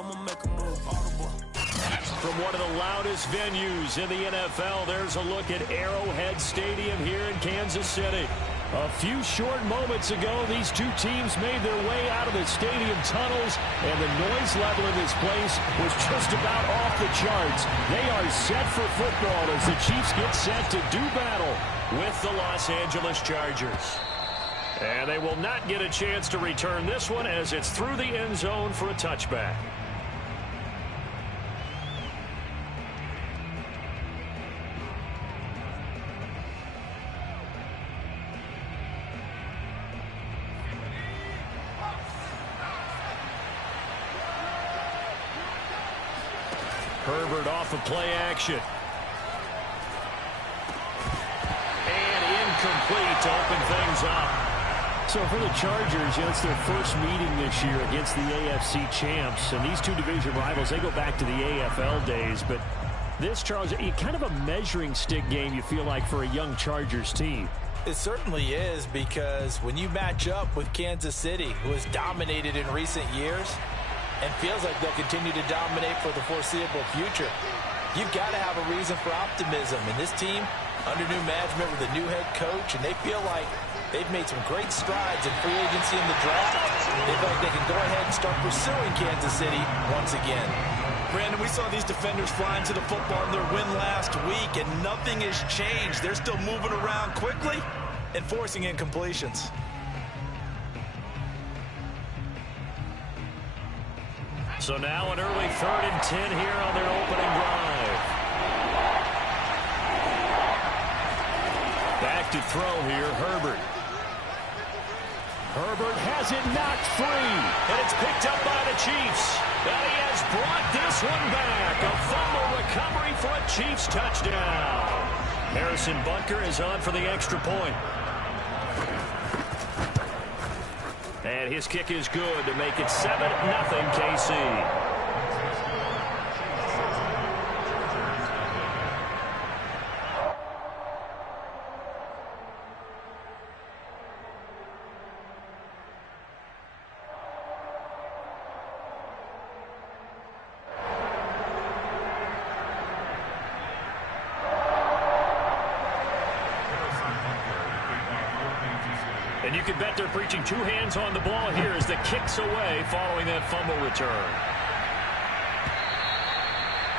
From one of the loudest venues in the NFL, there's a look at Arrowhead Stadium here in Kansas City. A few short moments ago, these two teams made their way out of the stadium tunnels, and the noise level in this place was just about off the charts. They are set for football as the Chiefs get set to do battle with the Los Angeles Chargers. And they will not get a chance to return this one as it's through the end zone for a touchback. Herbert off of play action. And incomplete to open things up. So for the Chargers, it's their first meeting this year against the AFC champs. And these two division rivals, they go back to the AFL days. But this, Charles, kind of a measuring stick game, you feel like, for a young Chargers team. It certainly is, because when you match up with Kansas City, who has dominated in recent years, and feels like they'll continue to dominate for the foreseeable future, you've got to have a reason for optimism. And this team, under new management with a new head coach, and they feel like they've made some great strides in free agency in the draft. They feel like they can go ahead and start pursuing Kansas City once again. Brandon, we saw these defenders flying to the football in their win last week, and nothing has changed. They're still moving around quickly and forcing incompletions. So now an early 3rd and 10 here on their opening drive. Back to throw here, Herbert. Herbert has it knocked free, and it's picked up by the Chiefs. And he has brought this one back. A fumble recovery for a Chiefs touchdown. Harrison Butker is on for the extra point. And his kick is good to make it 7-0 KC. And you can bet they're preaching two hands on the ball here as the kick's away following that fumble return.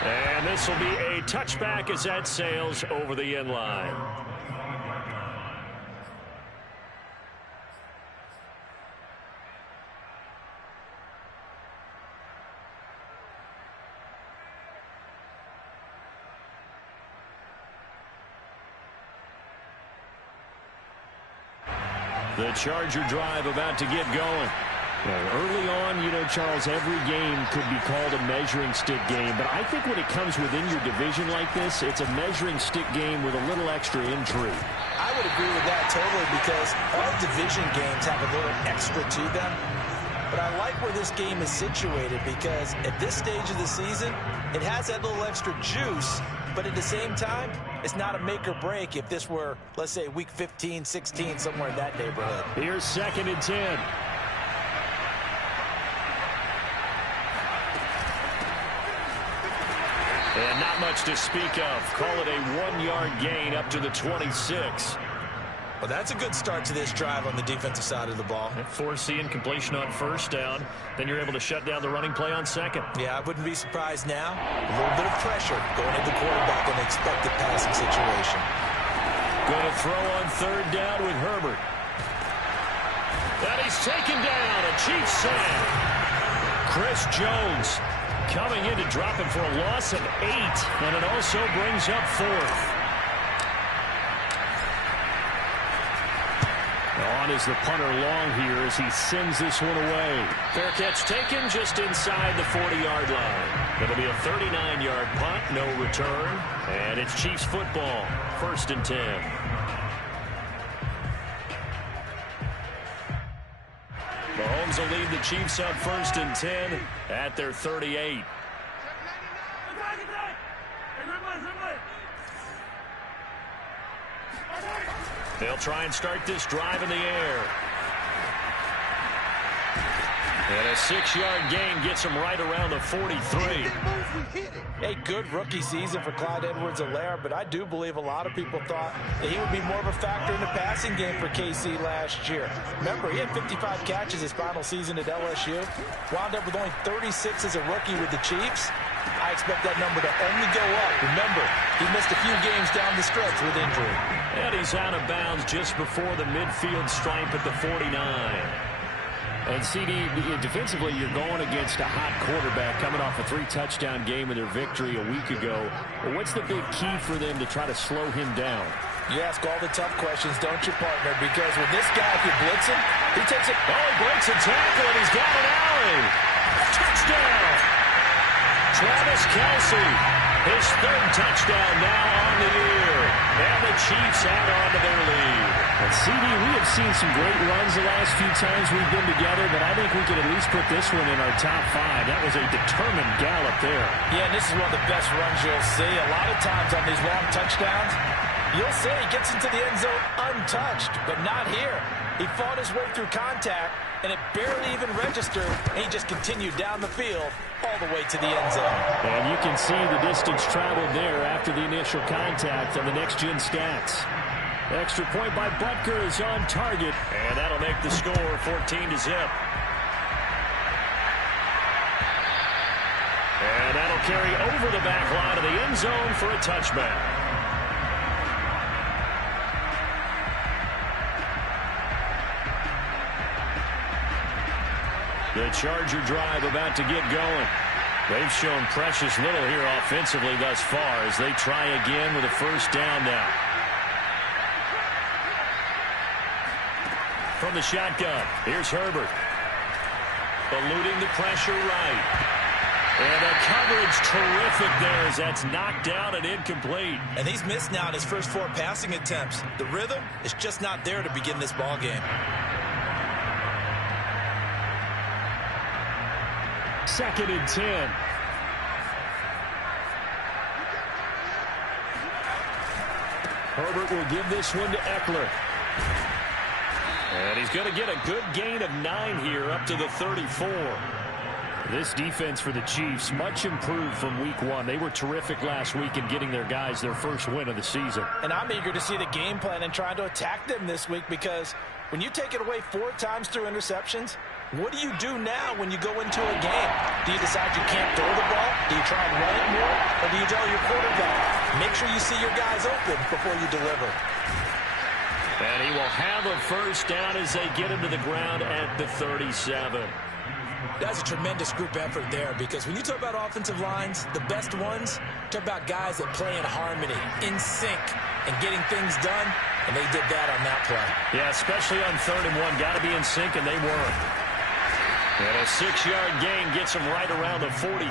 And this will be a touchback as that sails over the end line. The Charger drive about to get going. Early on, Charles, every game could be called a measuring stick game. But I think when it comes within your division like this, it's a measuring stick game with a little extra intrigue. I would agree with that totally, because all division games have a little extra to them. But I like where this game is situated, because at this stage of the season, it has that little extra juice. But at the same time, it's not a make or break if this were, let's say, week 15, 16, somewhere in that neighborhood. Here's 2nd and 10. And not much to speak of. Call it a 1-yard gain up to the 26. Well, that's a good start to this drive on the defensive side of the ball. Foreseeing completion on 1st down. Then you're able to shut down the running play on 2nd. Yeah, I wouldn't be surprised now. A little bit of pressure going into the quarterback in an expected passing situation. Going to throw on 3rd down with Herbert. And he's taken down. A Chiefs sack. Chris Jones coming in to drop him for a loss of 8. And it also brings up 4th. On is the punter long here as he sends this one away. Fair catch taken just inside the 40-yard line. It'll be a 39-yard punt, no return. And it's Chiefs football, 1st and 10. Mahomes will lead the Chiefs up 1st and 10 at their 38. They'll try and start this drive in the air. And a 6-yard gain gets him right around the 43. A good rookie season for Clyde Edwards-Helaire, but I do believe a lot of people thought that he would be more of a factor in the passing game for KC last year. Remember, he had 55 catches his final season at LSU, wound up with only 36 as a rookie with the Chiefs. I expect that number to only go up. Remember, he missed a few games down the stretch with injury. And he's out of bounds just before the midfield stripe at the 49. And CD, defensively, you're going against a hot quarterback coming off a 3-touchdown game in their victory a week ago. What's the big key for them to try to slow him down? You ask all the tough questions, don't you, partner? Because with this guy, if you blitz him, he takes it. Oh, he breaks a tackle, and he's got an alley. Touchdown! Travis Kelce, his 3rd touchdown now on the year. And the Chiefs add on to their lead. And CD, we have seen some great runs the last few times we've been together, but I think we could at least put this one in our top 5. That was a determined gallop there. Yeah, and this is one of the best runs you'll see. A lot of times on these long touchdowns, you'll see he gets into the end zone untouched, but not here. He fought his way through contact, and it barely even registered, and he just continued down the field all the way to the end zone. And you can see the distance traveled there after the initial contact on the next-gen stats. Extra point by Butker is on target, and that'll make the score 14-0. And that'll carry over the back line of the end zone for a touchback. The Charger drive about to get going. They've shown precious little here offensively thus far as they try again with a 1st down now. From the shotgun, here's Herbert. Eluding the pressure right. And the coverage terrific there as that's knocked down and incomplete. And he's missed now in his first 4 passing attempts. The rhythm is just not there to begin this ball game. 2nd and 10. Herbert will give this one to Eckler. And he's going to get a good gain of 9 here up to the 34. This defense for the Chiefs, much improved from week 1. They were terrific last week in getting their guys their first win of the season. And I'm eager to see the game plan and trying to attack them this week because when you take it away 4 times through interceptions, what do you do now when you go into a game? Do you decide you can't throw the ball? Do you try and run it more? Or do you tell your quarterback, make sure you see your guys open before you deliver? And he will have a 1st down as they get him to the ground at the 37. That's a tremendous group effort there because when you talk about offensive lines, the best ones, talk about guys that play in harmony, in sync, and getting things done, and they did that on that play. Yeah, especially on 3rd and 1. Got to be in sync, and they were. And a 6-yard gain gets them right around the 43.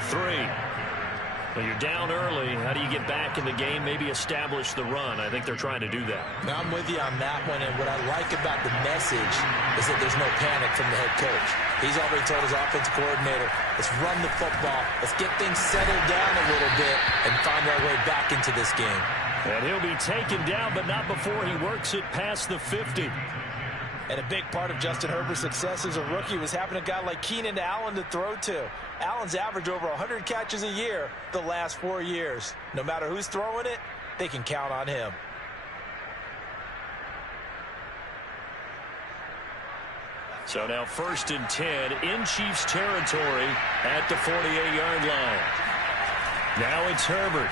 Well, you're down early. How do you get back in the game? Maybe establish the run. I think they're trying to do that. Now, I'm with you on that one, and what I like about the message is that there's no panic from the head coach. He's already told his offensive coordinator, let's run the football, let's get things settled down a little bit and find our way back into this game. And he'll be taken down, but not before he works it past the 50. And a big part of Justin Herbert's success as a rookie was having a guy like Keenan Allen to throw to. Allen's averaged over 100 catches a year the last 4 years. No matter who's throwing it, they can count on him. So now 1st and 10 in Chiefs territory at the 48-yard line. Now it's Herbert.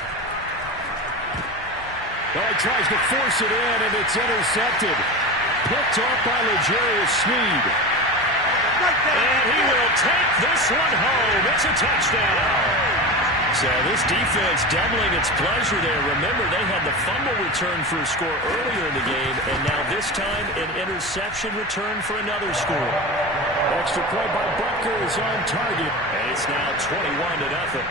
Well, he tries to force it in, and it's intercepted. Picked off by L'Jarius Sneed. And he will take this one home. It's a touchdown. So this defense doubling its pleasure there. Remember, they had the fumble return for a score earlier in the game, and now this time an interception return for another score. Extra point by Butker is on target. And it's now 21-0.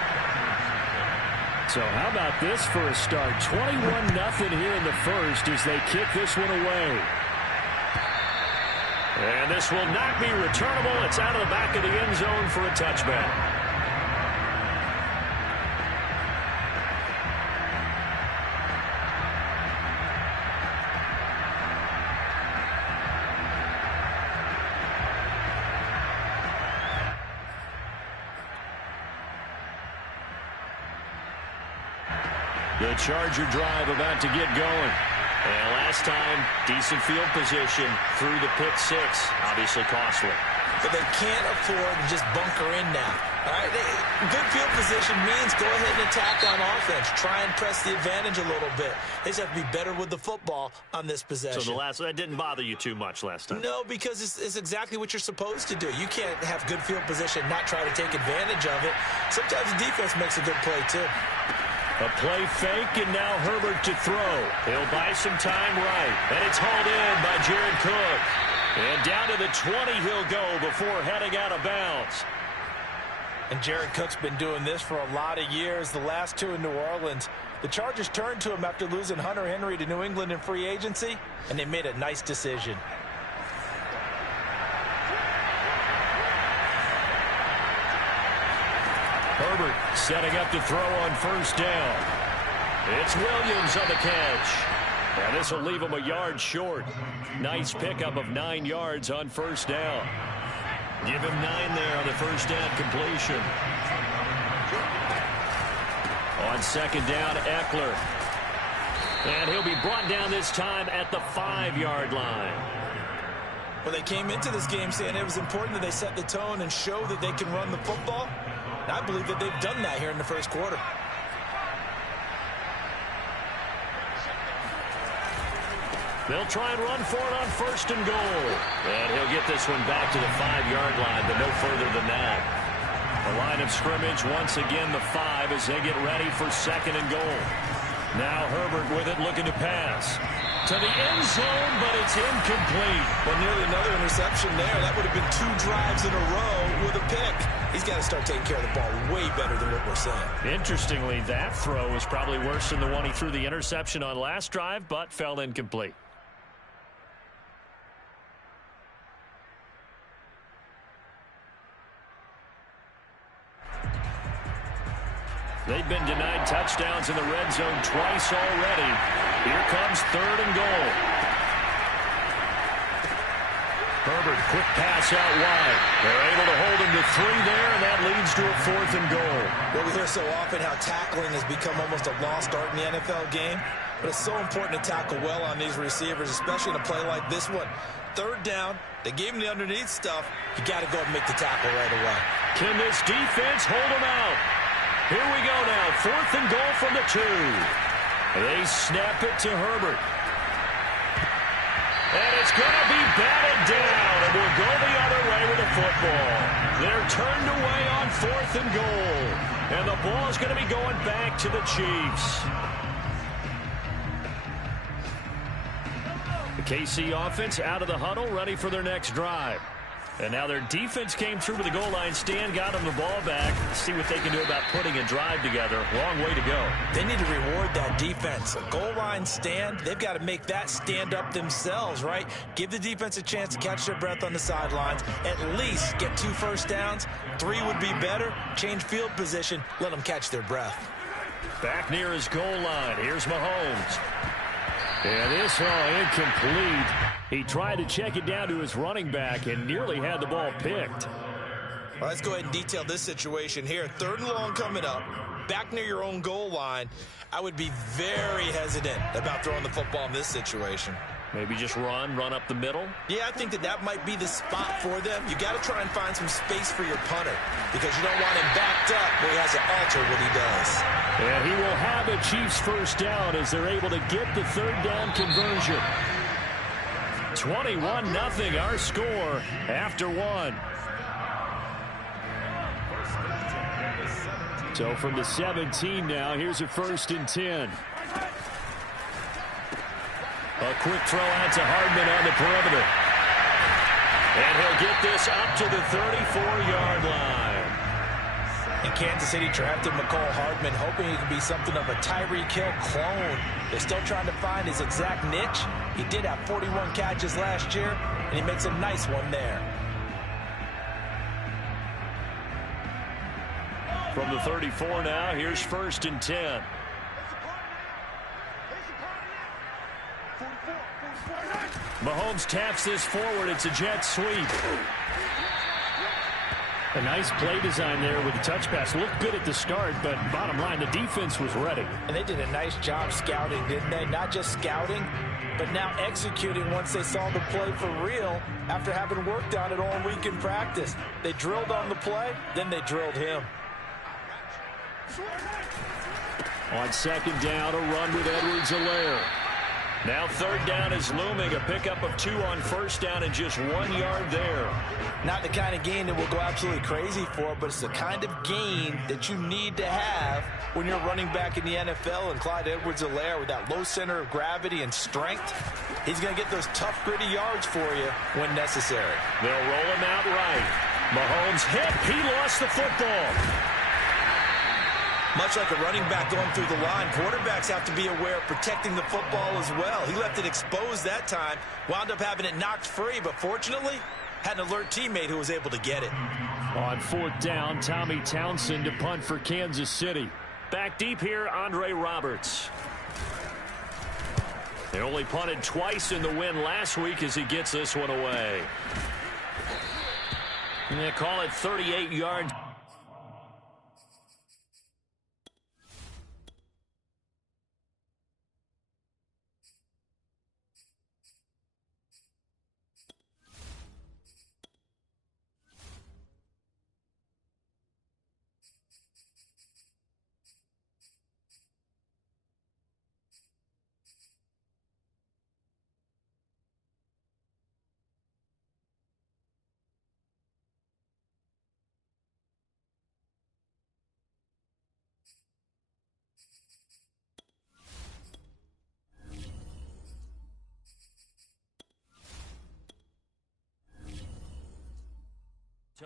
So how about this for a start? 21-0 here in the first as they kick this one away. And this will not be returnable. It's out of the back of the end zone for a touchback. The Charger drive about to get going. And last time, decent field position through the pick six. Obviously costly. But they can't afford to just bunker in now. All right? Good field position means go ahead and attack on offense. Try and press the advantage a little bit. They just have to be better with the football on this possession. So that didn't bother you too much last time? No, because it's exactly what you're supposed to do. You can't have good field position and not try to take advantage of it. Sometimes the defense makes a good play, too. A play fake, and now Herbert to throw. He'll buy some time right. And it's hauled in by Jared Cook. And down to the 20 he'll go before heading out of bounds. And Jared Cook's been doing this for a lot of years. The last two in New Orleans, the Chargers turned to him after losing Hunter Henry to New England in free agency, and they made a nice decision. Herbert setting up to throw on first down. It's Williams on the catch. And this will leave him a yard short. Nice pickup of 9 yards on first down. Give him 9 there on the first down completion. On second down, Eckler. And he'll be brought down this time at the 5-yard line. Well, they came into this game saying it was important that they set the tone and show that they can run the football. And I believe that they've done that here in the first quarter. They'll try and run for it on first and goal. And he'll get this one back to the 5-yard line, but no further than that. The line of scrimmage, once again, the 5 as they get ready for second and goal. Now Herbert with it, looking to pass. To the end zone, but it's incomplete. Well, nearly another interception there. That would have been 2 drives in a row with a pick. He's got to start taking care of the ball way better than what we're saying. Interestingly, that throw was probably worse than the one he threw the interception on last drive, but fell incomplete. They've been denied touchdowns in the red zone twice already. Here comes third and goal. Herbert, quick pass out wide. They're able to hold him to 3 there, and that leads to a 4th and goal. Well, we hear so often how tackling has become almost a lost art in the NFL game, but it's so important to tackle well on these receivers, especially in a play like this one. Third down, they gave him the underneath stuff. You got to go and make the tackle right away. Can this defense hold him out? Here we go now, 4th and goal from the 2. They snap it to Herbert. And it's going to be batted down, and we'll go the other way with the football. They're turned away on 4th and goal. And the ball is going to be going back to the Chiefs. The KC offense out of the huddle, ready for their next drive. And now their defense came through to the goal line stand, got them the ball back. Let's see what they can do about putting a drive together. Long way to go. They need to reward that defense. A goal line stand, they've got to make that stand up themselves, right? Give the defense a chance to catch their breath on the sidelines. At least get 2 first downs. 3 would be better. Change field position. Let them catch their breath. Back near his goal line. Here's Mahomes. And this incomplete. He tried to check it down to his running back and nearly had the ball picked. Well, let's go ahead and detail this situation here. 3rd and long coming up. Back near your own goal line. I would be very hesitant about throwing the football in this situation. Maybe just run up the middle? Yeah, I think that might be the spot for them. You got to try and find some space for your punter because you don't want him backed up where he has to alter what he does. And he will have a Chiefs first down as they're able to get the 3rd down conversion. 21-0 our score after 1. So from the 17 now, here's a 1st and 10. A quick throw out to Hardman on the perimeter. And he'll get this up to the 34-yard line. And Kansas City drafted McCole Hardman, hoping he could be something of a Tyreek Hill clone. They're still trying to find his exact niche. He did have 41 catches last year, and he makes a nice one there. From the 34 now, here's 1st and 10. Mahomes taps this forward. It's a jet sweep. A nice play design there with the touch pass. Looked good at the start, but bottom line, the defense was ready. And they did a nice job scouting, didn't they? Not just scouting, but now executing once they saw the play for real after having worked on it all week in practice. They drilled on the play, then they drilled him. On second down, a run with Edwards-Helaire. Now third down is looming. A pickup of 2 on first down and just 1 yard there. Not the kind of gain that we'll go absolutely crazy for, but it's the kind of gain that you need to have when you're running back in the NFL. And Clyde Edwards-Helaire, with that low center of gravity and strength, he's going to get those tough, gritty yards for you when necessary. They'll roll him out right. Mahomes hit. He lost the football. Much like a running back going through the line, quarterbacks have to be aware of protecting the football as well. He left it exposed that time, wound up having it knocked free, but fortunately had an alert teammate who was able to get it. On fourth down, Tommy Townsend to punt for Kansas City. Back deep here, Andre Roberts. They only punted twice in the win last week as he gets this one away. And they call it 38 yards.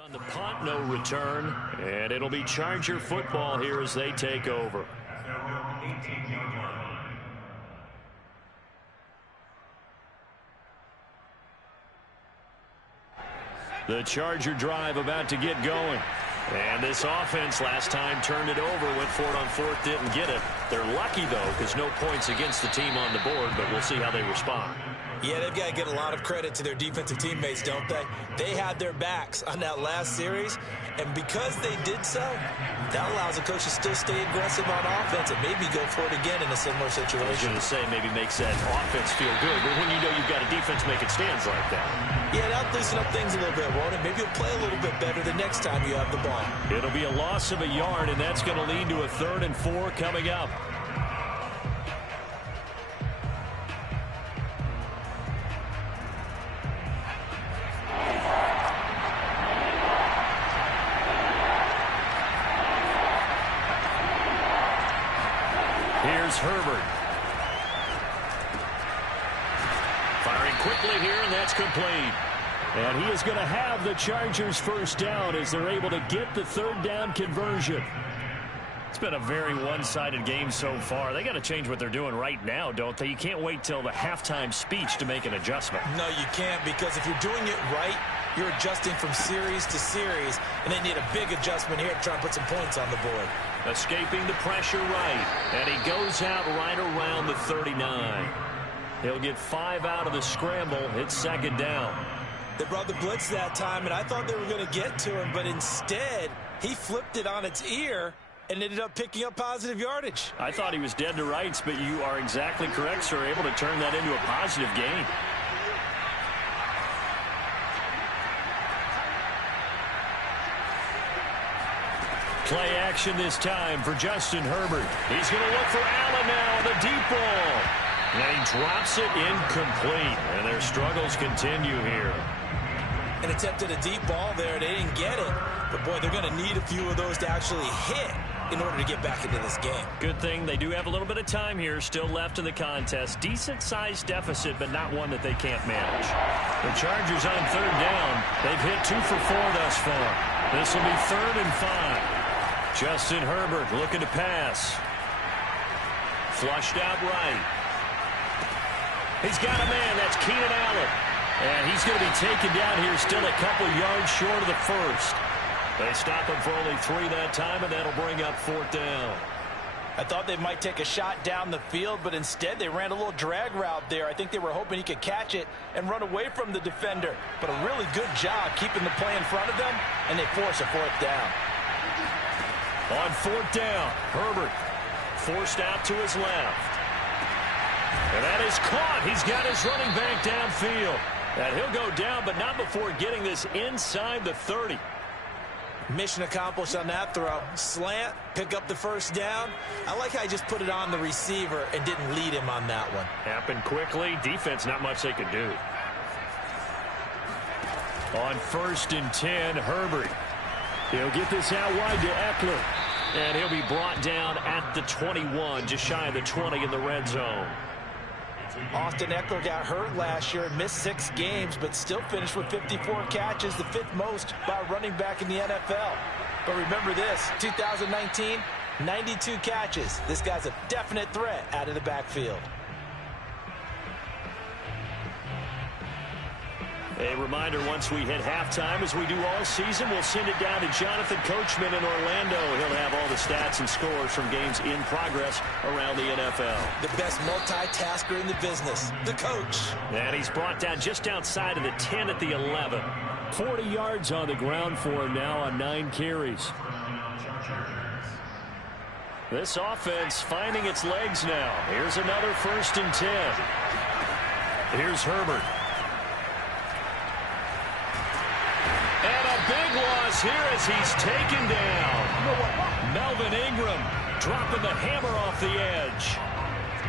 On the punt, no return, and it'll be Charger football here as they take over. The Charger drive about to get going. And this offense last time turned it over, went for it on fourth, didn't get it. They're lucky, though, because no points against the team on the board, but we'll see how they respond. Yeah, they've got to get a lot of credit to their defensive teammates, don't they? They had their backs on that last series, and because they did so, that allows the coach to still stay aggressive on offense and maybe go for it again in a similar situation. I was going to say maybe makes that offense feel good, but when you know you've got a defense making stands like that. Yeah, that'll loosen up things a little bit, won't it? Maybe you'll play a little bit better the next time you have the ball. It'll be a loss of a yard, and that's going to lead to a 3rd and 4 coming up. Here's Herbert. Firing quickly here, and that's complete. And he is going to have the Chargers first down as they're able to get the 3rd down conversion. It's been a very one-sided game so far. They got to change what they're doing right now, don't they? You can't wait till the halftime speech to make an adjustment. No, you can't, because if you're doing it right, you're adjusting from series to series, and they need a big adjustment here to try and put some points on the board. Escaping the pressure right, and he goes out right around the 39. He'll get 5 out of the scramble. It's 2nd down. They brought the blitz that time, and I thought they were going to get to him, but instead, he flipped it on its ear and ended up picking up positive yardage. I thought he was dead to rights, but you are exactly correct, sir. Able to turn that into a positive gain. Play action this time for Justin Herbert. He's going to look for Allen now on the deep ball. And he drops it incomplete. And their struggles continue here. An attempt at a deep ball there. They didn't get it. But, boy, they're going to need a few of those to actually hit in order to get back into this game. Good thing they do have a little bit of time here still left in the contest. Decent-sized deficit, but not one that they can't manage. The Chargers on 3rd down. They've hit 2 for 4 thus far. This will be 3rd and 5. Justin Herbert looking to pass. Flushed out right. He's got a man. That's Keenan Allen. And he's going to be taken down here still a couple yards short of the first. They stop him for only 3 that time, and that'll bring up 4th down. I thought they might take a shot down the field, but instead they ran a little drag route there. I think they were hoping he could catch it and run away from the defender. But a really good job keeping the play in front of them, and they force a fourth down. On fourth down, Herbert forced out to his left. And that is caught. He's got his running back downfield. And he'll go down, but not before getting this inside the 30. Mission accomplished on that throw. Slant, pick up the first down. I like how he just put it on the receiver and didn't lead him on that one. Happened quickly. Defense, not much they could do. On 1st and 10, Herbert. He'll get this out wide to Eckler. And he'll be brought down at the 21, just shy of the 20 in the red zone. Austin Eckler got hurt last year and missed 6 games, but still finished with 54 catches, the 5th most by a running back in the NFL. But remember this, 2019, 92 catches. This guy's a definite threat out of the backfield. A reminder, once we hit halftime, as we do all season, we'll send it down to Jonathan Coachman in Orlando. He'll have all the stats and scores from games in progress around the NFL. The best multitasker in the business, the coach. And he's brought down just outside of the 10 at the 11. 40 yards on the ground for him now on 9 carries. This offense finding its legs now. Here's another 1st and 10. Here's Herbert. And a big loss here as he's taken down. Melvin Ingram dropping the hammer off the edge.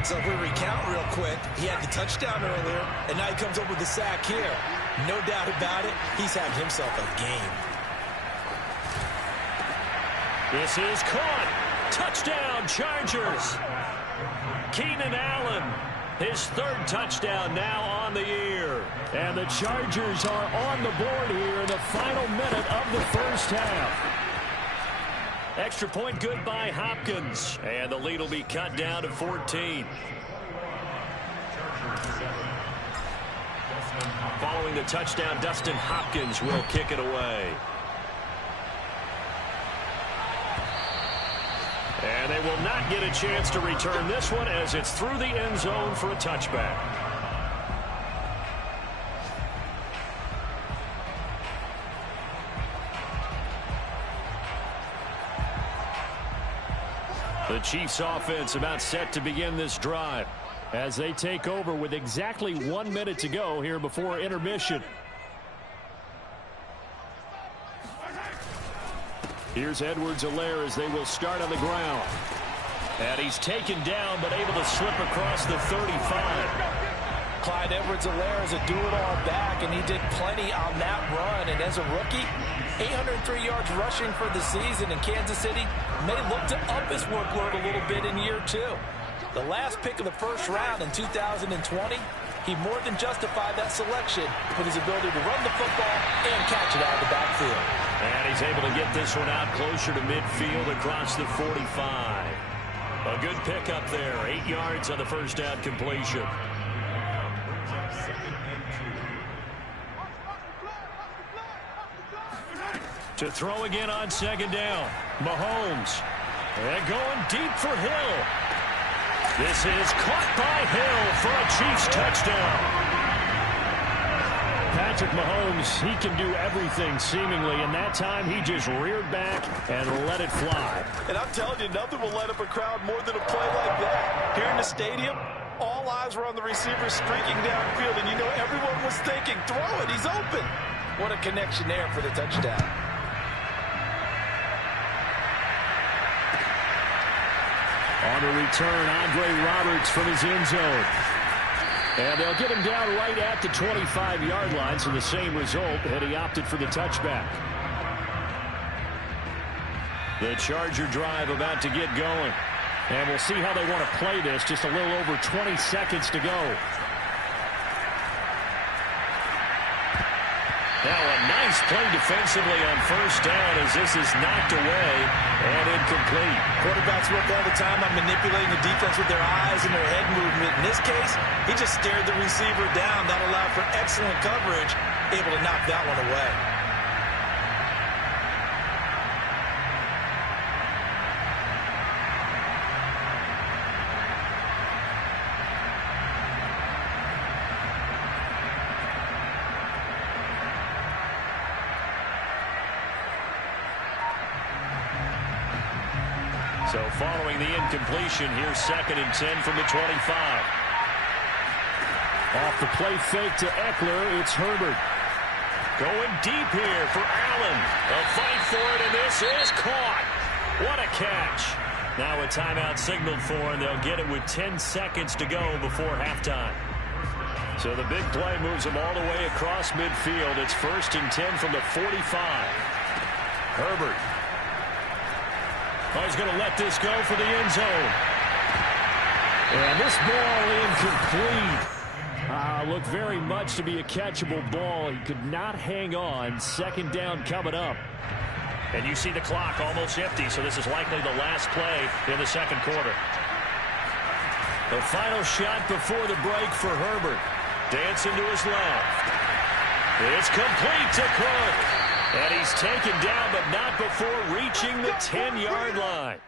So if we recount real quick, he had the touchdown earlier, and now he comes up with the sack here. No doubt about it, he's having himself a game. This is caught. Touchdown, Chargers. Keenan Allen, his 3rd touchdown now on the year. And the Chargers are on the board here in the final minute of the first half. Extra point good by Hopkins. And the lead will be cut down to 14. Following the touchdown, Dustin Hopkins will kick it away. And they will not get a chance to return this one as it's through the end zone for a touchback. The Chiefs offense about set to begin this drive as they take over with exactly 1 minute to go here before intermission. Here's Edwards-Helaire as they will start on the ground. And he's taken down but able to slip across the 35. Clyde Edwards-Helaire is a do-it-all back, and he did plenty on that run. And as a rookie, 803 yards rushing for the season, and Kansas City may look to up his workload a little bit in year 2. The last pick of the first round in 2020, he more than justified that selection with his ability to run the football and catch it out of the backfield. And he's able to get this one out closer to midfield across the 45. A good pickup there, 8 yards on the first down completion. To throw again on 2nd down, Mahomes. And going deep for Hill. This is caught by Hill for a Chiefs touchdown. Patrick Mahomes, he can do everything seemingly, and that time he just reared back and let it fly. And I'm telling you, nothing will light up a crowd more than a play like that. Here in the stadium, all eyes were on the receiver streaking downfield, and you know everyone was thinking, throw it, he's open. What a connection there for the touchdown. On the return, Andre Roberts from his end zone. And they'll get him down right at the 25-yard line, so the same result, and he opted for the touchback. The Charger drive about to get going. And we'll see how they want to play this. Just a little over 20 seconds to go. Now a nice play defensively on 1st down as this is knocked away and incomplete. Quarterbacks work all the time on manipulating the defense with their eyes and their head movement. In this case, he just stared the receiver down. That allowed for excellent coverage, able to knock that one away. So following the incompletion, here's 2nd and 10 from the 25. Off the play fake to Eckler, it's Herbert. Going deep here for Allen. A fight for it, and this is caught. What a catch. Now a timeout signaled for, and they'll get it with 10 seconds to go before halftime. So the big play moves them all the way across midfield. It's 1st and 10 from the 45. Herbert. Oh, he's going to let this go for the end zone. And this ball incomplete. Looked very much to be a catchable ball. He could not hang on. 2nd down coming up. And you see the clock almost empty, so this is likely the last play in the 2nd quarter. The final shot before the break for Herbert. Dancing to his left. It's complete to Cook. And he's taken down, but not before reaching the 10-yard line.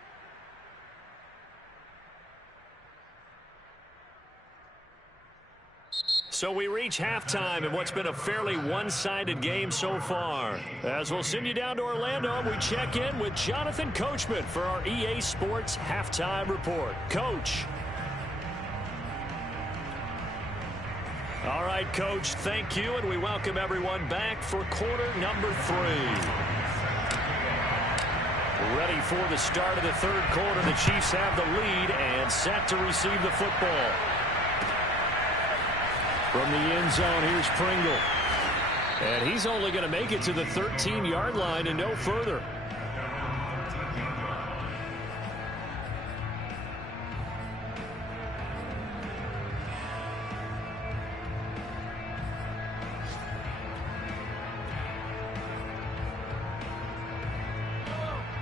So we reach halftime in what's been a fairly one-sided game so far. As we'll send you down to Orlando, we check in with Jonathan Coachman for our EA Sports Halftime Report. Coach. All right, Coach, thank you, and we welcome everyone back for quarter number 3. Ready for the start of the 3rd quarter. The Chiefs have the lead and set to receive the football. From the end zone, here's Pringle. And he's only going to make it to the 13-yard line and no further.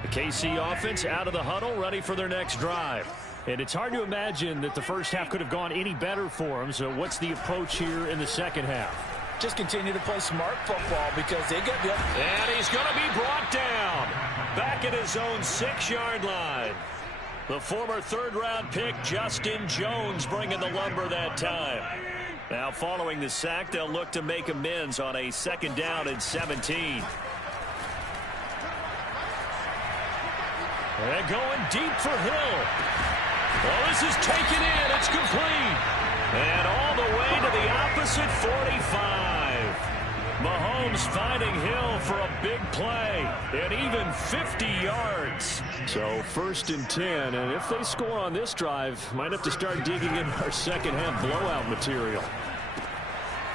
The KC offense out of the huddle, ready for their next drive. And it's hard to imagine that the first half could have gone any better for them. So what's the approach here in the second half? Just continue to play smart football because they get the... And he's going to be brought down. Back at his own 6-yard line. The former 3rd-round pick, Justin Jones, bringing the lumber that time. Now following the sack, they'll look to make amends on a 2nd down and 17. And going deep for Hill. Well, this is taken in. It's complete. And all the way to the opposite 45. Mahomes finding Hill for a big play. And even 50 yards. So 1st and 10. And if they score on this drive, might have to start digging in our second half blowout material.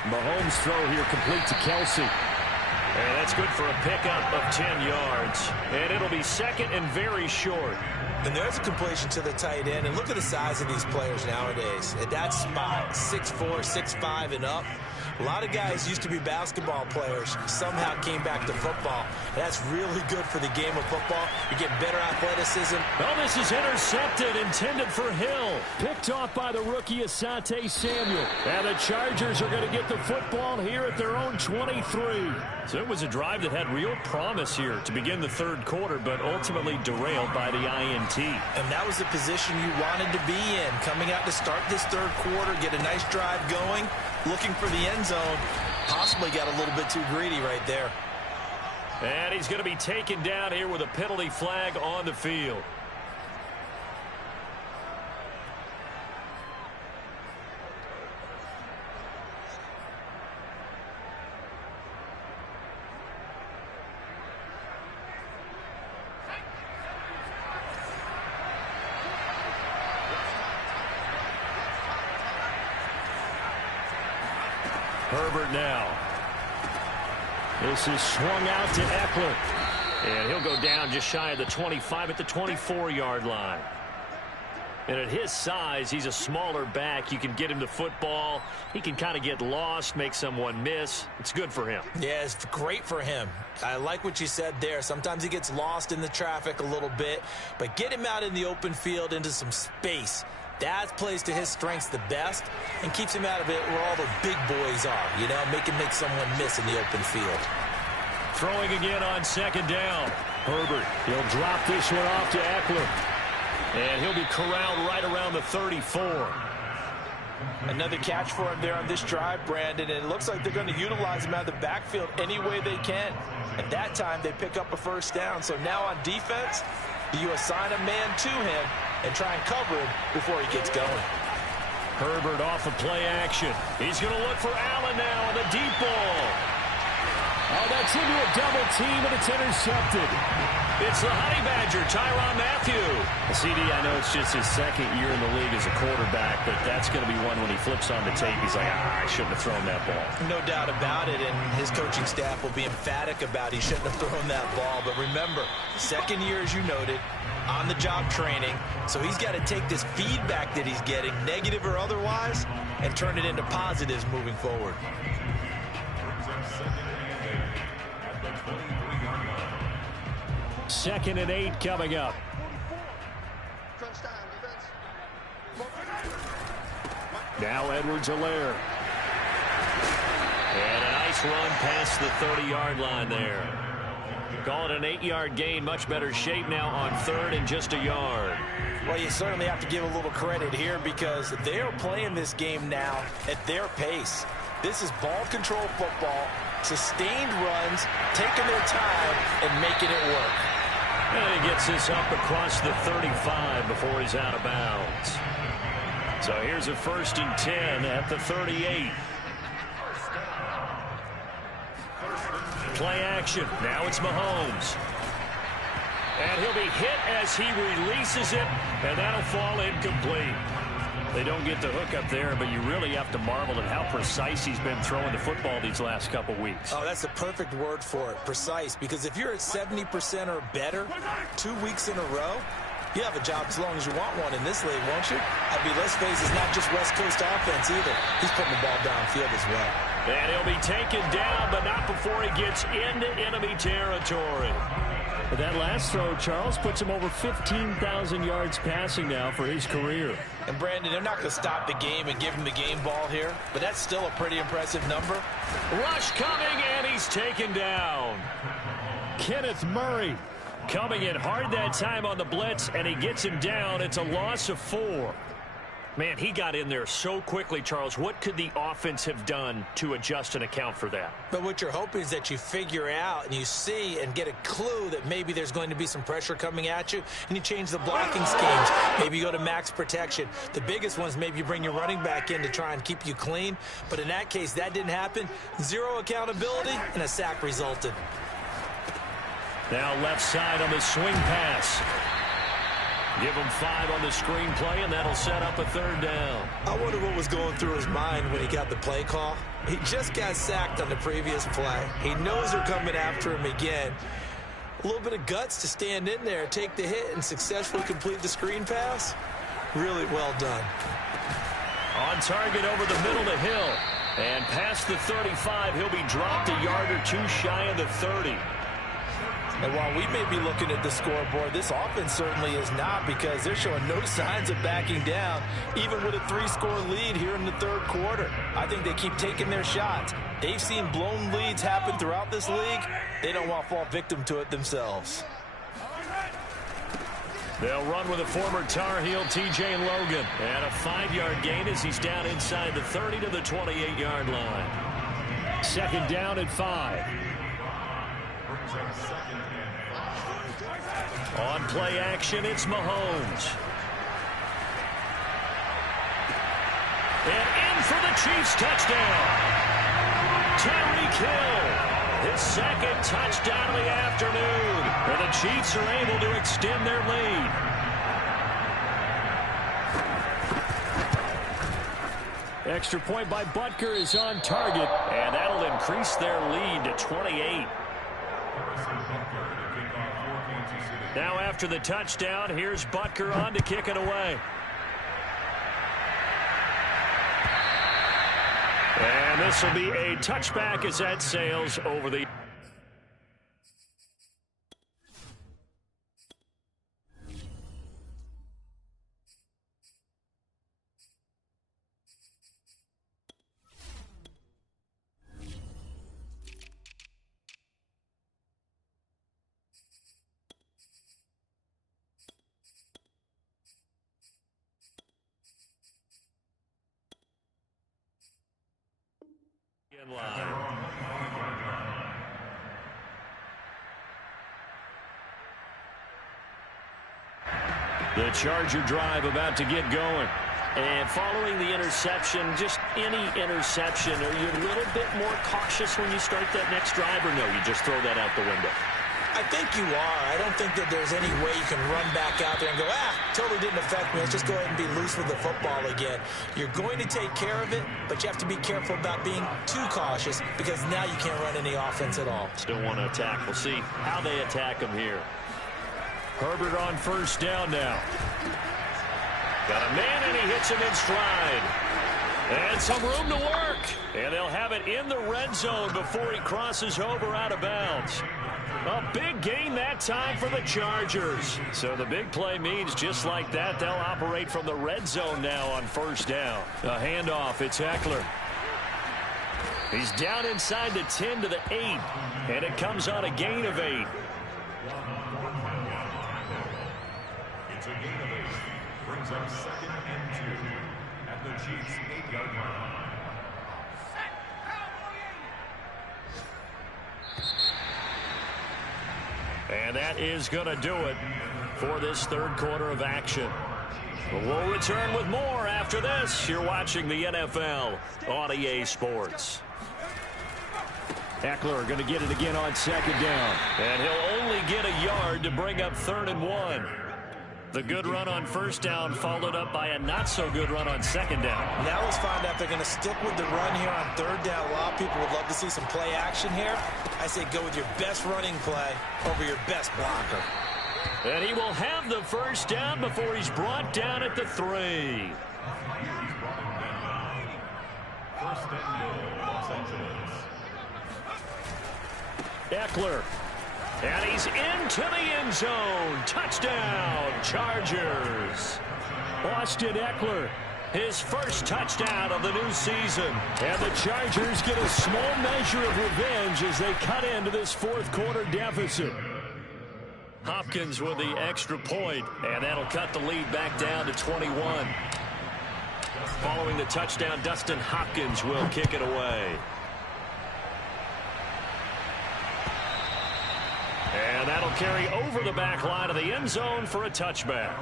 Mahomes throw here complete to Kelsey. And that's good for a pickup of 10 yards. And it'll be 2nd and very short. And there's a completion to the tight end. And look at the size of these players nowadays. At that spot, 6'4", 6'5", and up. A lot of guys used to be basketball players, somehow came back to football. And that's really good for the game of football. You're getting better athleticism. Well, this is intercepted, intended for Hill. Picked off by the rookie Asante Samuel. And the Chargers are going to get the football here at their own 23. So it was a drive that had real promise here to begin the 3rd quarter, but ultimately derailed by the INT. And that was the position you wanted to be in. Coming out to start this 3rd quarter, get a nice drive going, looking for the end zone. Possibly got a little bit too greedy right there. And he's going to be taken down here with a penalty flag on the field. Herbert now. This is swung out to Eckler. And he'll go down just shy of the 25 at the 24-yard line. And at his size, he's a smaller back. You can get him the football. He can kind of get lost, make someone miss. It's good for him. Yeah, it's great for him. I like what you said there. Sometimes he gets lost in the traffic a little bit. But get him out in the open field into some space. That plays to his strengths the best and keeps him out of it where all the big boys are, you know, make someone miss in the open field. Throwing again on 2nd down. Herbert, he'll drop this one off to Eckler. And he'll be corralled right around the 34. Another catch for him there on this drive, Brandon, and it looks like they're going to utilize him out of the backfield any way they can. At that time, they pick up a 1st down. So now on defense, You assign a man to him and try and cover him before he gets going. Herbert off of play action. He's going to look for Allen now on the deep ball. Oh, that's into a double team, and it's intercepted. It's the Honey Badger, Tyrann Mathieu. CD, I know it's just his second year in the league as a quarterback, but that's going to be one when he flips on the tape. He's like, I shouldn't have thrown that ball. No doubt about it, and his coaching staff will be emphatic about he shouldn't have thrown that ball. But remember, second year, as you noted, on-the-job training. So he's got to take this feedback that he's getting, negative or otherwise, and turn it into positives moving forward. Second and 8 coming up. Now Edwards-Helaire. And a nice run past the 30-yard line there. Call it an 8-yard gain. Much better shape now on third and just a yard. Well, you certainly have to give a little credit here because they are playing this game now at their pace. This is ball control football, sustained runs, taking their time, and making it work. And he gets this up across the 35 before he's out of bounds. So here's a 1st and 10 at the 38. Play action. Now it's Mahomes. And he'll be hit as he releases it, and that'll fall incomplete. They don't get the hook up there, but you really have to marvel at how precise he's been throwing the football these last couple weeks. Oh, that's the perfect word for it, precise, because if you're at 70% or better 2 weeks in a row, you have a job as long as you want one in this league, won't you? I mean, let's face it, it's not just West Coast offense either. He's putting the ball downfield as well. And he'll be taken down, but not before he gets into enemy territory. But that last throw, Charles, puts him over 15,000 yards passing now for his career. And, Brandon, they're not going to stop the game and give him the game ball here, but that's still a pretty impressive number. Rush coming, and he's taken down. Kenneth Murray coming in hard that time on the blitz, and he gets him down. It's a loss of 4. Man, he got in there so quickly, Charles. What could the offense have done to adjust and account for that? But what you're hoping is that you figure out and you see and get a clue that maybe there's going to be some pressure coming at you, and you change the blocking schemes. Maybe you go to max protection. The biggest ones, maybe you bring your running back in to try and keep you clean. But in that case, that didn't happen. 0 accountability, and a sack resulted. Now left side on the swing pass. Give him 5 on the screenplay, and that'll set up a 3rd down. I wonder what was going through his mind when he got the play call. He just got sacked on the previous play. He knows they're coming after him again. A little bit of guts to stand in there, take the hit, and successfully complete the screen pass. Really well done. On target over the middle to Hill. And past the 35, he'll be dropped a yard or 2 shy of the 30. And while we may be looking at the scoreboard, this offense certainly is not, because they're showing no signs of backing down, even with a 3-score lead here in the 3rd quarter. I think they keep taking their shots. They've seen blown leads happen throughout this league. They don't want to fall victim to it themselves. They'll run with a former Tar Heel, T.J. Logan. And a 5-yard gain as he's down inside the 30 to the 28-yard line. 2nd down at 5. On play action, it's Mahomes. And in for the Chiefs touchdown. Tyreek Hill, his 2nd touchdown of the afternoon. And the Chiefs are able to extend their lead. Extra point by Butker is on target, and that'll increase their lead to 28. Now after the touchdown, here's Butker on to kick it away. And this will be a touchback as that sails over the... line. The Charger drive about to get going. And following the interception, just any interception, are you a little bit more cautious when you start that next drive, or no, you just throw that out the window? I think you are. I don't think that there's any way you can run back out there and go, totally didn't affect me. Let's just go ahead and be loose with the football again. You're going to take care of it, but you have to be careful about being too cautious because now you can't run any offense at all. Still want to attack. We'll see how they attack them here. Herbert on first down now. Got a man, and he hits him in stride. And some room to work. And they'll have it in the red zone before he crosses over out of bounds. A big gain that time for the Chargers. So the big play means just like that, they'll operate from the red zone now on first down. A handoff, it's Eckler. He's down inside the 10 to the 8. And it comes on a gain of 8. It's a gain of 8. Brings up 2nd and 2 at the Chiefs' 8-yard line. And that is going to do it for this third quarter of action. We'll return with more after this. You're watching the NFL on EA Sports. Eckler going to get it again on second down. And he'll only get a yard to bring up 3rd and 1. The good run on first down followed up by a not-so-good run on second down. Now let's find out if they're going to stick with the run here on 3rd down. A lot of people would love to see some play action here. I say go with your best running play over your best blocker. And he will have the first down before he's brought down at the 3. First and goal, Los Angeles. Eckler. And he's into the end zone. Touchdown, Chargers. Austin Eckler, his first touchdown of the new season. And the Chargers get a small measure of revenge as they cut into this fourth quarter deficit. Hopkins with the extra point, and that'll cut the lead back down to 21. Following the touchdown, Dustin Hopkins will kick it away. And that'll carry over the back line of the end zone for a touchback.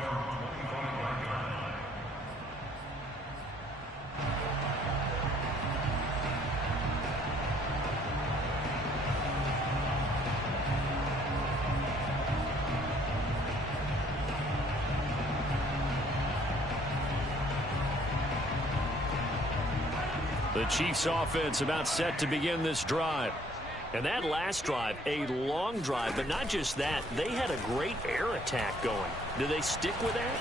The Chiefs offense about set to begin this drive. And that last drive, a long drive, but not just that, they had a great air attack going. Do they stick with that?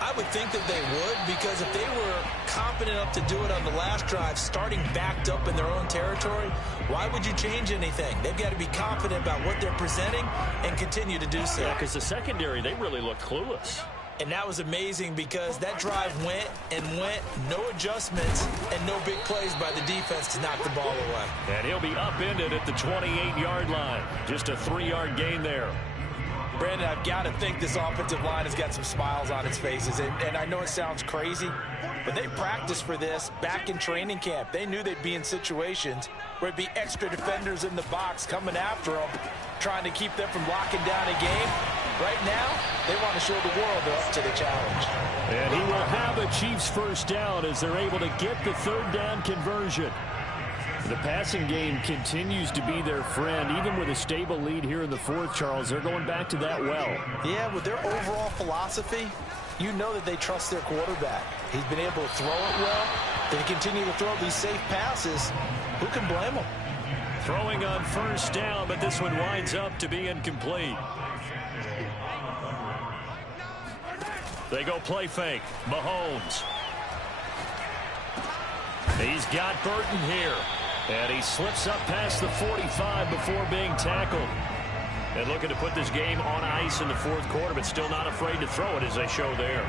I would think that they would, because if they were confident enough to do it on the last drive, starting backed up in their own territory, why would you change anything? They've got to be confident about what they're presenting and continue to do so. Yeah, because the secondary, they really look clueless. And that was amazing because that drive went and went, no adjustments, and no big plays by the defense to knock the ball away. And he'll be upended at the 28-yard line. Just a 3-yard gain there. Brandon, I've got to think this offensive line has got some smiles on its faces. And I know it sounds crazy, but they practiced for this back in training camp. They knew they'd be in situations where it'd be extra defenders in the box coming after them, trying to keep them from locking down a game. Right now, they want to show the world they're up to the challenge. And he will have a Chiefs first down as they're able to get the 3rd down conversion. The passing game continues to be their friend. Even with a stable lead here in the 4th, Charles, they're going back to that well. Yeah, with their overall philosophy, you know that they trust their quarterback. He's been able to throw it well. They continue to throw these safe passes. Who can blame them? Throwing on first down, but this one winds up to be incomplete. They go play fake. Mahomes. He's got Burton here. And he slips up past the 45 before being tackled. And looking to put this game on ice in the 4th quarter, but still not afraid to throw it as they show there.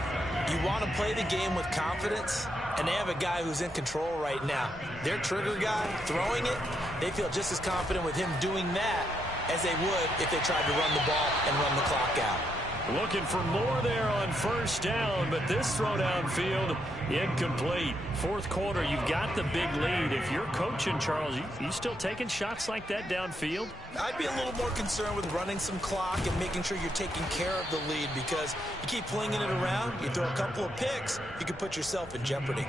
You want to play the game with confidence, and they have a guy who's in control right now. Their trigger guy throwing it, they feel just as confident with him doing that as they would if they tried to run the ball and run the clock out. Looking for more there on first down, but this throw downfield incomplete. Fourth quarter, you've got the big lead. If you're coaching, Charles, you still taking shots like that downfield? I'd be a little more concerned with running some clock and making sure you're taking care of the lead, because you keep flinging it around, you throw a couple of picks, you can put yourself in jeopardy.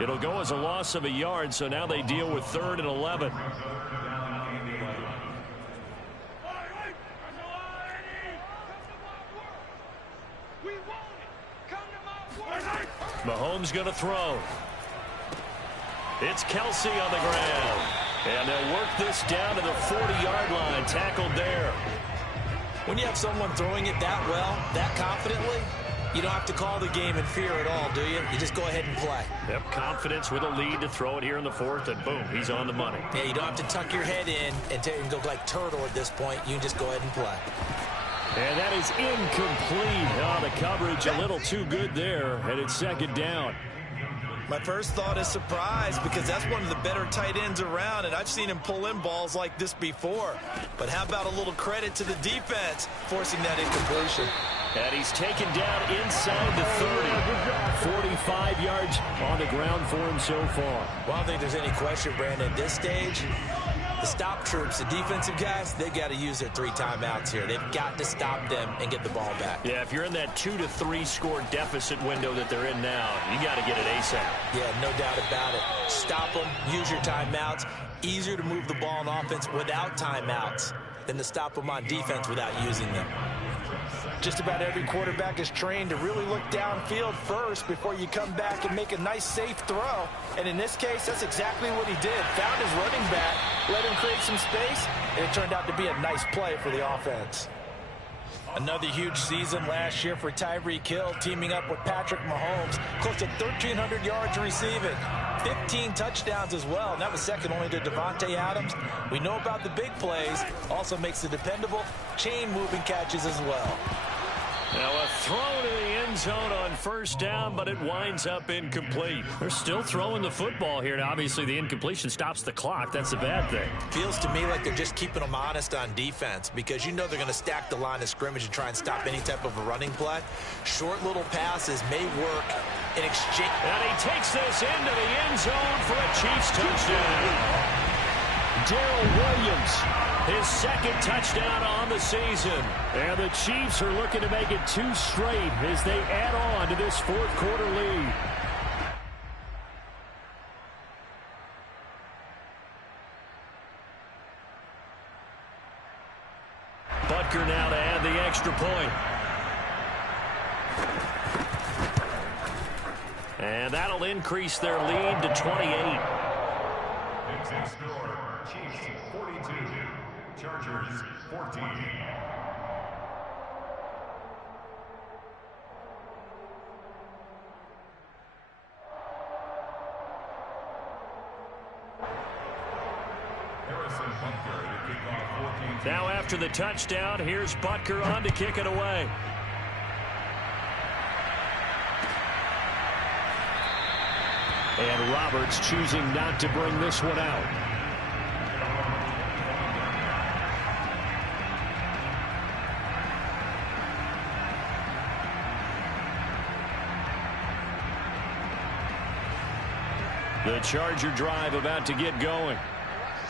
It'll go as a loss of a yard, so now they deal with 3rd and 11. Mahomes going to throw. It's Kelsey on the ground. And they'll work this down to the 40-yard line. Tackled there. When you have someone throwing it that well, that confidently, you don't have to call the game in fear at all, do you? You just go ahead and play. Yep, confidence with a lead to throw it here in the 4th, and boom, he's on the money. Yeah, you don't have to tuck your head in and go like turtle at this point. You can just go ahead and play. And that is incomplete. Oh, the coverage a little too good there, and it's 2nd down. My first thought is surprise, because that's one of the better tight ends around, and I've seen him pull in balls like this before. But how about a little credit to the defense forcing that incompletion? And he's taken down inside the 30. 45 yards on the ground for him so far. Well, I don't think there's any question, Brandon, at this stage. The stop troops, the defensive guys, they've got to use their 3 timeouts here. They've got to stop them and get the ball back. Yeah, if you're in that 2 to 3 score deficit window that they're in now, you got to get it ASAP. Yeah, no doubt about it. Stop them, use your timeouts. Easier to move the ball on offense without timeouts than to stop them on defense without using them. Just about every quarterback is trained to really look downfield first before you come back and make a nice, safe throw. And in this case, that's exactly what he did. Found his running back, let him create some space, and it turned out to be a nice play for the offense. Another huge season last year for Tyreek Hill, teaming up with Patrick Mahomes. Close to 1,300 yards receiving. 15 touchdowns as well, and that was second only to Devontae Adams. We know about the big plays, also makes the dependable chain-moving catches as well. Now a throw to the end zone on first down, but it winds up incomplete. They're still throwing the football here. Now, obviously, the incompletion stops the clock. That's a bad thing. Feels to me like they're just keeping them honest on defense, because you know they're going to stack the line of scrimmage and try and stop any type of a running play. Short little passes may work in exchange. And he takes this into the end zone for a Chiefs touchdown. Darrell Williams, his 2nd touchdown on the season. And the Chiefs are looking to make it 2 straight as they add on to this 4th quarter lead. Butker now to add the extra point. And that'll increase their lead to 28. Score, Chiefs 42, Chargers 14. Now after the touchdown, here's Butker on to kick it away. And Roberts choosing not to bring this one out. The Charger drive about to get going.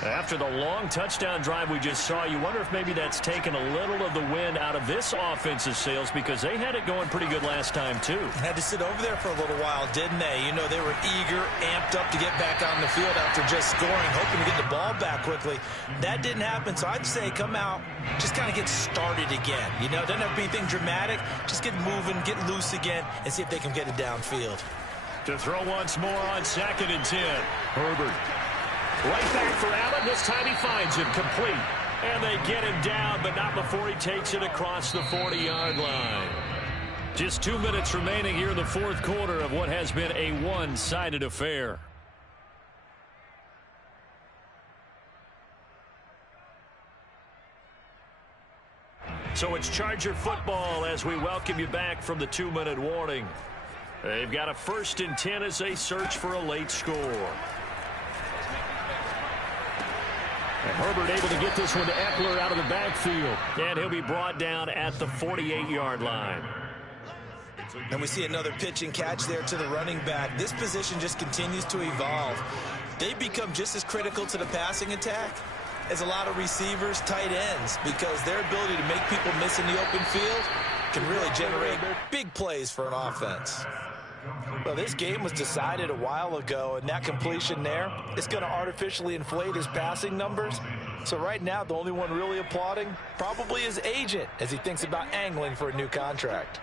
After the long touchdown drive we just saw, you wonder if maybe that's taken a little of the wind out of this offensive sails, because they had it going pretty good last time too. Had to sit over there for a little while, didn't they? You know, they were eager, amped up to get back on the field after just scoring, hoping to get the ball back quickly. That didn't happen, so I'd say come out, just kind of get started again. You know, doesn't have to be anything dramatic. Just get moving, get loose again, and see if they can get it downfield. To throw once more on 2nd and 10. Herbert. Right back for Allen. This time he finds him complete. And they get him down, but not before he takes it across the 40-yard line. Just 2 minutes remaining here in the 4th quarter of what has been a one-sided affair. So it's Charger football as we welcome you back from the 2-minute warning. They've got a 1st and 10 as they search for a late score. And Herbert able to get this one to Eckler out of the backfield. And he'll be brought down at the 48-yard line. And we see another pitch and catch there to the running back. This position just continues to evolve. They become just as critical to the passing attack as a lot of receivers, tight ends, because their ability to make people miss in the open field can really generate big plays for an offense. Well, this game was decided a while ago, and that completion there is going to artificially inflate his passing numbers. So right now, the only one really applauding probably his agent as he thinks about angling for a new contract.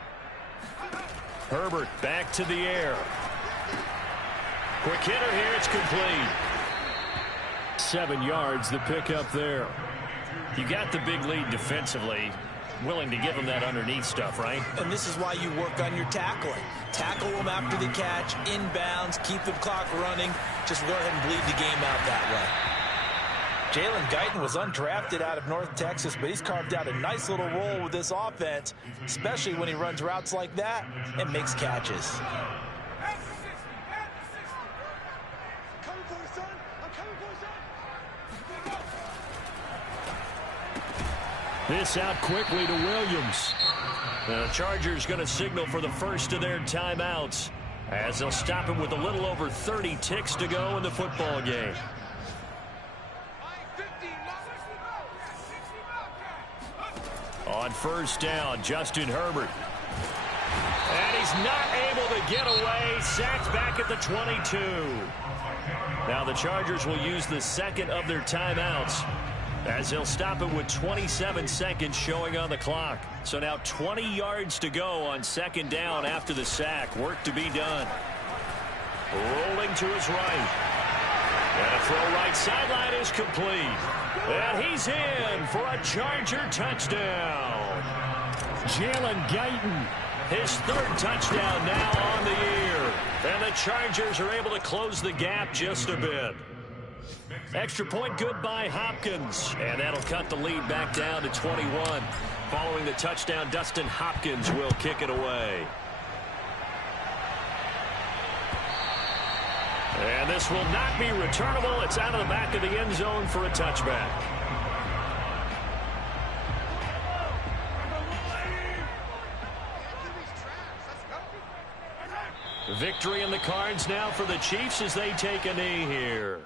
Herbert back to the air. Quick hitter here, it's complete. 7 yards, the pickup there. You got the big lead defensively. Willing to give him that underneath stuff, right? And this is why you work on your tackling. Tackle them after the catch, inbounds, keep the clock running. Just go ahead and bleed the game out that way. Jalen Guyton was undrafted out of North Texas, but he's carved out a nice little role with this offense, especially when he runs routes like that and makes catches. This out quickly to Williams. The Chargers going to signal for the first of their timeouts as they'll stop him with a little over 30 ticks to go in the football game. On first down, Justin Herbert. And he's not able to get away. Sacked back at the 22. Now the Chargers will use the second of their timeouts as they'll stop it with 27 seconds showing on the clock. So now 20 yards to go on second down after the sack. Work to be done. Rolling to his right. And a throw right sideline is complete. And he's in for a Charger touchdown. Jalen Guyton, his third touchdown now on the year. And the Chargers are able to close the gap just a bit. Extra point good by Hopkins. And that'll cut the lead back down to 21. Following the touchdown, Dustin Hopkins will kick it away. And this will not be returnable. It's out of the back of the end zone for a touchback. Victory in the cards now for the Chiefs as they take a knee here.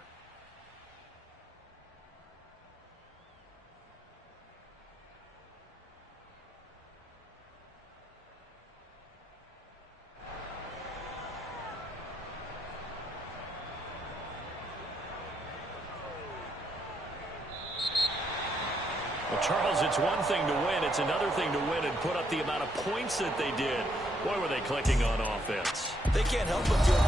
Well, Charles, it's one thing to win. It's another thing to win and put up the amount of points that they did. Boy, were they clicking on offense. They can't help but feel